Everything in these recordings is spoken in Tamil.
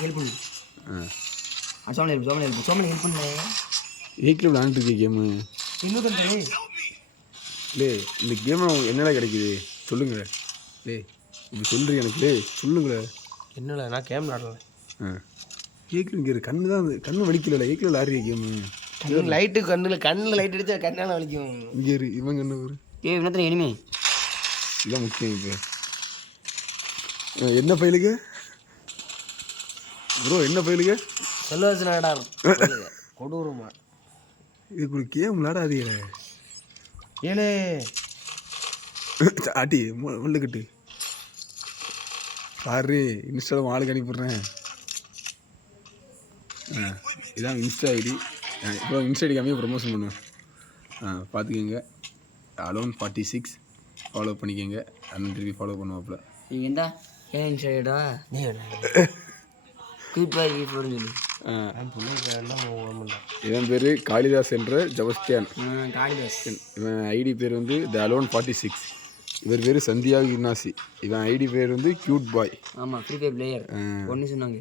ஹெல்ப் பண்ணு. சோமன் ஹெல்ப் பண்ணு. ஏக்கில் விளாண்டுருக்க கேமு இன்னொரு லே இந்த கேம் என்னடா கிடைக்குது சொல்லுங்க லே இது சொல்கிறீங்க எனக்கு லே சொல்லுங்களே. என்னல நான் கேம் விளாடல. ஏக்கில் இங்கே கண்ணு தான் கண்ணு வலிக்கல ஏக்கில் விளாடுறிய கேமு. லைட்டு கண்ணில் லைட் அடிச்சா கண்ணால் வலிக்கும். இங்கே இவங்க என்ன ஒரு இன்னத்துல இனிமே இதான் முக்கியம். இப்போ என்ன ஃபைலுக்கு ப்ரோ என்ன ஃபைலுக்கு செல்வரசனடா கொடூரமா இதுக்கு ஒரு கேம் விளாடாதீங்க ஏழே ஆட்டி முள்ளுக்கட்டு பாரு இன்ஸ்டாவில் ஆளுக்கு அனுப்பிடுறேன். இதான் இன்ஸ்டா ஐடி. இப்போ இன்ஸ்டா ஐடி கம்மியாக ப்ரொமோஷன் பண்ணுவேன். பார்த்துக்கோங்க. அலோன் 46 ஃபாலோ பண்ணிக்கோங்க. அண்ணன் திருப்பி ஃபாலோ பண்ணுவாப்புல. ஏண்டா ஏன் இன்ஸ்டாடா நீ சொல்லு. இவன் பேர் காளிதாஸ் என்ற ஜபஸ்தியான். காளிதாஸ் இவன் ஐடி பேர் வந்து த அலோன் 46. இவர் பேர் சந்தியாகு இன்னாசி. இவன் ஐடி பேர் வந்து கியூட் பாய். ஆமாம் ஃப்ரீ ஃபயர் பிளேயர் ஒன்று சொன்னாங்க.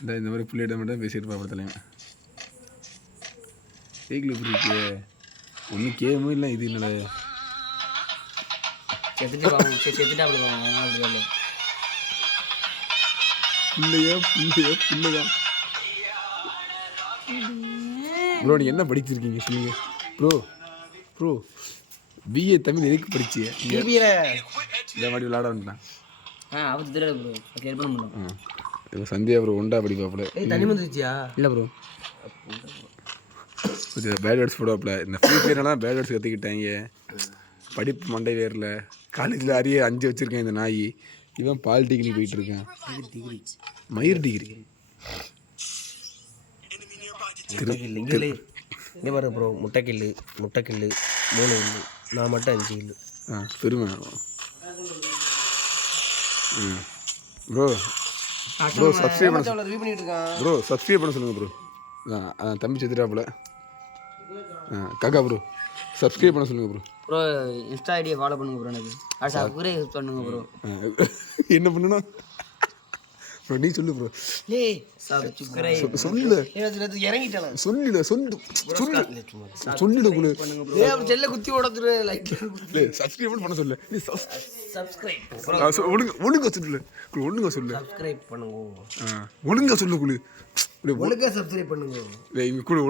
இந்த மாதிரி பிள்ளைகிட்ட மட்டும் பேசிட்டு பார்ப்படலைங்க. சைக்கிள் எப்படி இருக்கு ஒன்றும் கேமும் இல்லை. இது என்னோட செத்துட்டா அப்படி வாங்க பிள்ளைதான் ப்ரோ. நீங்கள் என்ன படிச்சிருக்கீங்க சொல்லுங்க ப்ரோ. ப்ரோ பிஏ தமிழ் எதுக்கு படிச்சிய இந்த மாதிரி விளாட வந்துட்டான். அவத்து தெரியல ப்ரோ ஹெல்ப் பண்ண முடியும். இப்போ சந்தியா ப்ரோ ஒண்டா படிப்பாப்புல. தண்ணி வந்துருச்சியா இல்லை ப்ரோ பேட் வேர்ட்ஸ் போடுவாப்புல. இந்த ஃப்ரீ ஃபயர்லாம் பேட் வேர்ட்ஸ் கற்றுக்கிட்டாங்க. படிப்பு மண்டை வேரில் காலேஜில் அரிய 5 வச்சுருக்கேன் இந்த நாய். இவன் பாலிடெக்னிக் போயிட்டுருக்கேன். மயிர் டிகிரி இங்கே பாரு ப்ரோ. முட்டைக்கில்லு 3 கில்லு நான் மட்டும் 5 கில்லு. பெருமை ப்ரோ. ப்ரோ சப்ஸ்கிரைப் பண்ண சொல்லுங்கள் ப்ரோ. தம்பி செத்துட்டாப்புல. காக்கா ப்ரோ சப்ஸ்கிரைப் பண்ண சொல்லுங்கள் ப்ரோ. ப்ரோ இன்ஸ்டா ஐடியை ஃபாலோ பண்ணுங்க ப்ரோ. எனக்கு சப்ஸ்கிரைப் பண்ணுங்க ப்ரோ. என்ன பண்ணணும் ப்ரோ நீ சொல்லு ப்ரோ. சொல்லு இறங்கிட்டேன் சொல்லிடு சொல்லிடு குழு செல்ல குத்தி உடத்துரு லைக் சப்ஸ்கிரைப் பண்ண சொல்லு. நீ சப்ஸ்கிரைப் ஒழுங்கா சொல்லு ஒழுங்கா சொல்லு. சப்ஸ்கிரைப் பண்ணுங்க ஒழுங்கா சொல்லு குழு. ஒழுங்கா சப்ஸ்கிரைப் பண்ணுங்க. இங்க குழு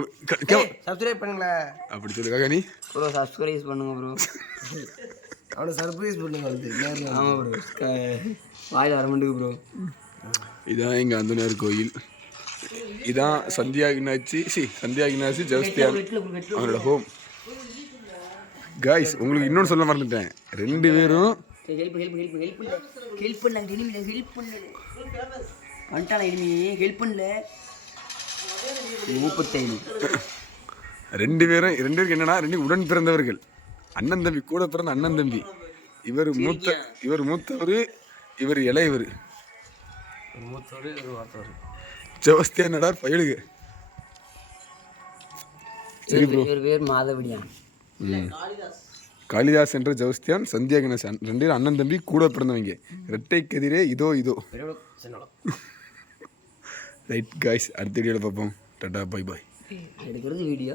சப்ஸ்கிரைப் பண்ணுங்களே அப்படி சொல்லு காக்கா. நீ ப்ரோ சப்ஸ்கிரைப் பண்ணுங்க ப்ரோ. அவனை சர்ப்ரைஸ் பண்ணுங்க. ஆமாம் ப்ரோ வாயில் அரமண்டுக்கு ப்ரோ. இதான் எங்கள் அந்தனர் கோயில். இதான் சந்தியா இக்னாசி ஜபஸ்தியான் அவனோட ஹோம். காய்ஸ் உங்களுக்கு இன்னொன்று சொல்ல மறந்துட்டேன். 2 பேரும் ரெண்டு பேருக்கு என்னன்னா 2 உடன் பிறந்தவர்கள். அண்ணன் தம்பி கூட பிறந்த அண்ணன் தம்பி. இவர் மூத்தவர் இவர் இளையவர். ஜபஸ்தியான் நடார் பயலுக. சரி ப்ரோ. காளிதாஸ் என்ற ஜபஸ்தியான் சந்தியா கணேசன் 2 பேரும் அண்ணன் தம்பி கூட பிறந்தவங்க. இரட்டை கதிரே இதோ ரைட் காய்ஸ். அடுத்த வீடியோவில் பார்ப்போம். Tata bye bye. எடுக்கிறது வீடியோ.